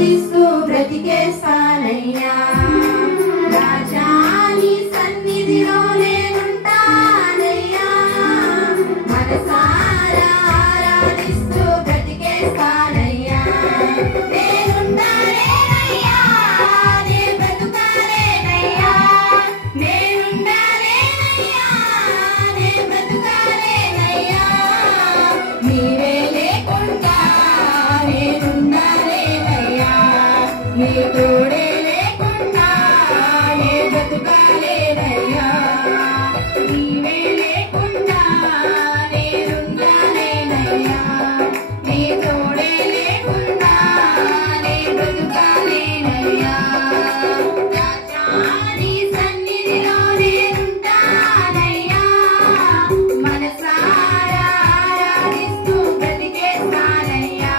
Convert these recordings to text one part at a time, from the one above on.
ఆరాధిస్తూ బ్రతికేస్తానయ్యా. రాజా నీ సన్నిధిలో నేనుంటానయ్యా. మనసారా ఆరాధిస్తూ బ్రతికేస్తానయ్యా. నేనుండాలేనయ్యా, నే బ్రతుకాలేనయ్యా. నేనుండాలేనయ్యా, నే బ్రతుకాలేనయ్యా. నీవే లేకుండా నేనుండాలేనయ్యా. నీ తోడే లేకుండా నే బ్రతుకాలేనయ్యా. నీవే లేకుండా నేనుండాలేనయ్యా. నీ తోడే లేకుండా నే బ్రతుకాలేనయ్యా. రాజా నీ సన్నిధిలో నేనుంటానయ్యా. మనసారా ఆరాధిస్తూ బ్రతికేస్తానయ్యా.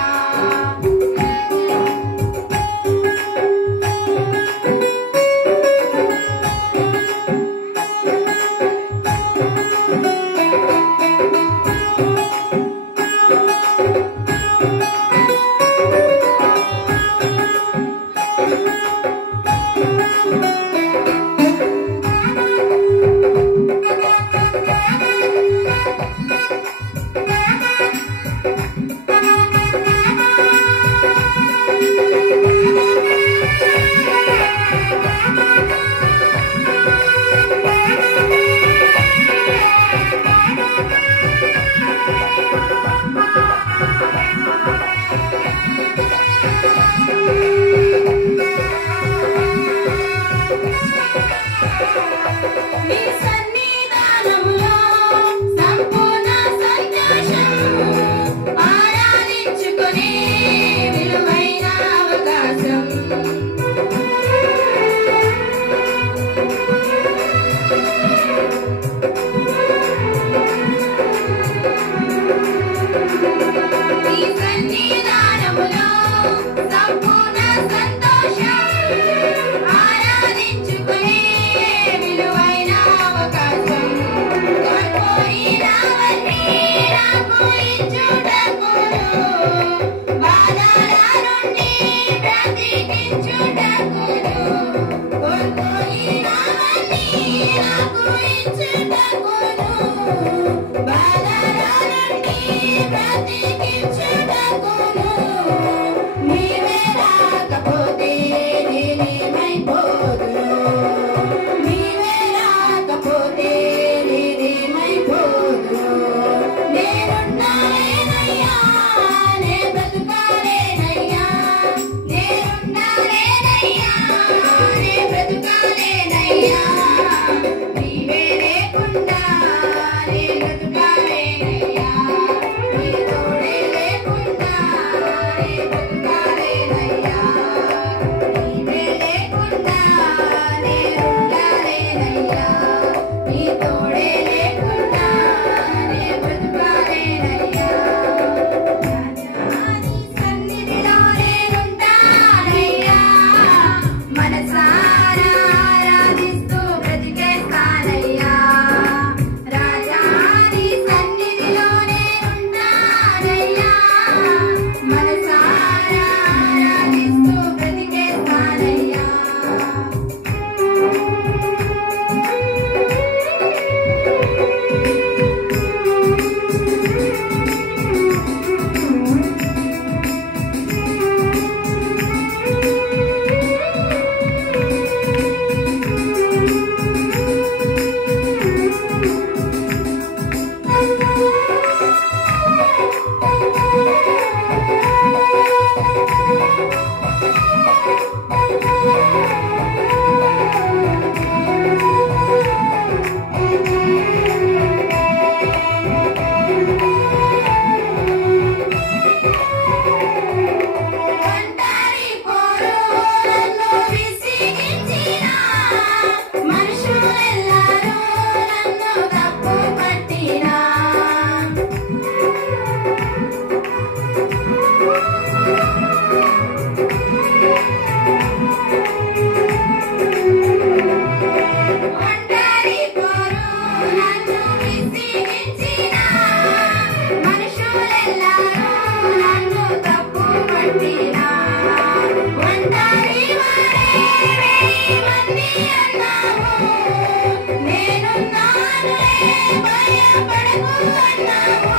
భయపడకు అన్నావు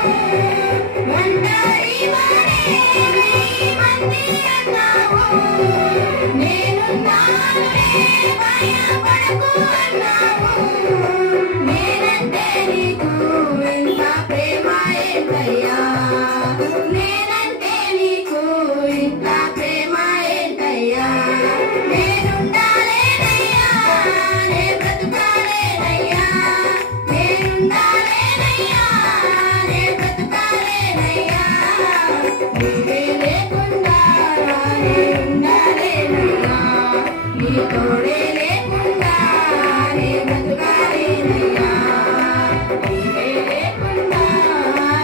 ఒంటరి వాడే మంది అన్నావు నేనున్నానులే భయపడకు అన్నావు నేనంటే నీకు ఇంత ప్రేమ ఏంటయ్యా నేనంటే నీకు ఇంత ప్రేమ ఏంటయ్యా నేనుండాలేనయ్యా నే బ్రతుకాలేనయ్యా నేనుండాలేనయ్యా నే బ్రతుకాలేనయ్యా నీవే లేకుండా నేనుండాలేనయ్యా నీ తోడే లేకుండా నే బ్రతుకాలేనయ్యా నీవే లేకుండా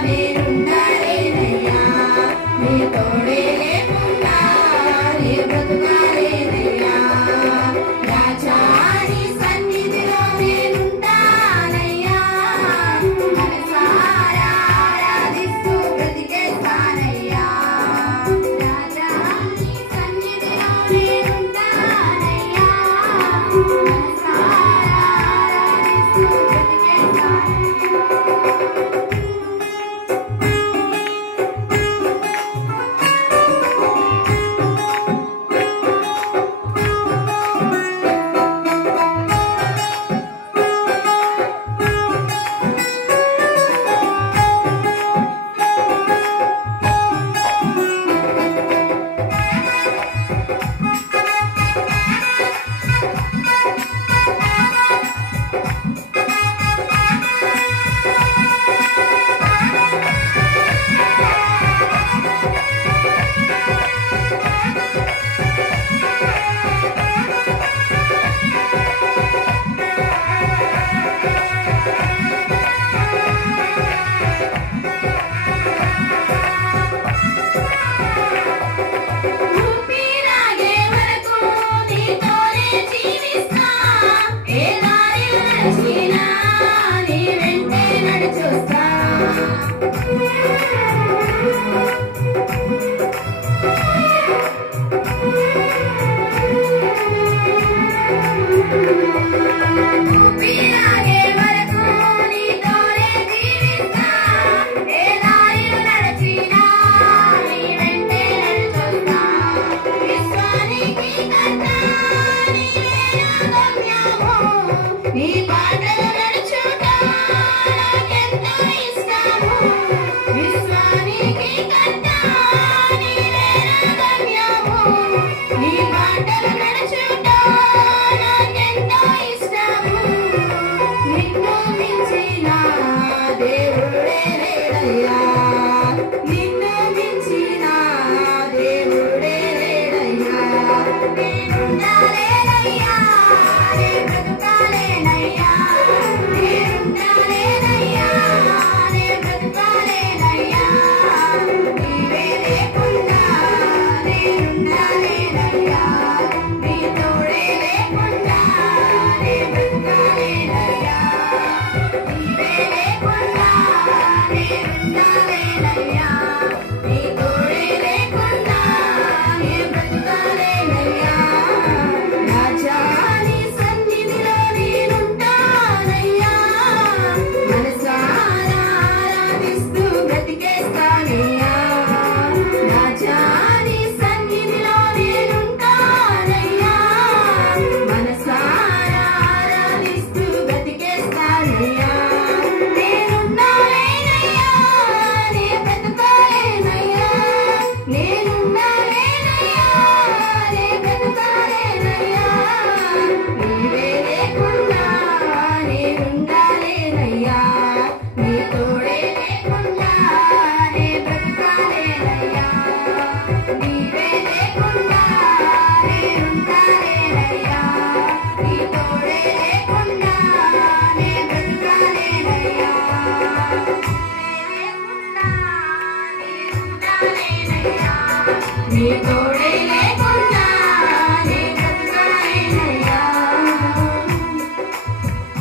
నేనుండాలేనయ్యా నీ తోడే లేకుండా నే బ్రతుకాలేనయ్యా రాజా నీ సన్నిధిలో నేనుంటానయ్యా మనసారా ఆరాధిస్తూ బ్రతికేస్తానయ్యా రాజా నీ సన్నిధిలో నేనుంటానయ్యా మనసారా ఆరాధిస్తూ బ్రతికేస్తానయ్యా ఊపిరాగే వరకు నీతోనే జీవిస్తా ఏ దారిలో నడిచినా నీ వెంటే నడిచొస్తా ఊపిరాగే వరకు నీతోనే జీవిస్తా ఏ దారిలో నడిచినా నీ వెంటే నడిచొస్తా విశ్వానికి కర్త నీవే నా గమ్యము నీ బాటలో నడుచుట నాకెంతో ఇష్టము విశ్వానికి కర్త నీవే నా గమ్యము నీ బాటలో నడుచుట నాకెంతో ఇష్టము నిన్ను మించిన దేవుడే లేడయ్యా నిన్ను మించిన దేవుడే లేడయ్యా నేనుండాలేనయ్యా నే బ్రతుకాలేనయ్యా నేనుండాలేనయ్యా నే బ్రతుకాలేనయ్యా నీవే లేకుండా నేనుండాలేనయ్యా నీ తోడే లేకుండా నే బ్రతుకాలేనయ్యా నీవే లేకుండా నేనుండాలేనయ్యా నీ తోడే లేకుండా నే బ్రతుకాలేనయ్యా రాజా నీ సన్నిధిలో నేనుంటానయ్యా మనసారా ఆరాధిస్తూ బ్రతికేస్తానయ్యా రాజా నీ సన్నిధిలో నేనుంటానయ్యా మనసారా ఆరాధిస్తూ బ్రతికేస్తానయ్యా నేనున్నాలేనయ్యా నే బ్రతుకాలేనయ్యా నేనున్నాలేనయ్యా నే బ్రతుకాలేనయ్యా నీవే లేకుండా నేనుండాలేనయ్యా నీ తోడే లేకుండా నే బ్రతుకాలేనయ్యా నీవే లేకుండా నేనుండాలేనయ్యా నీ తోడే లేకుండా నే బ్రతుకాలేనయ్యా నీ తోడే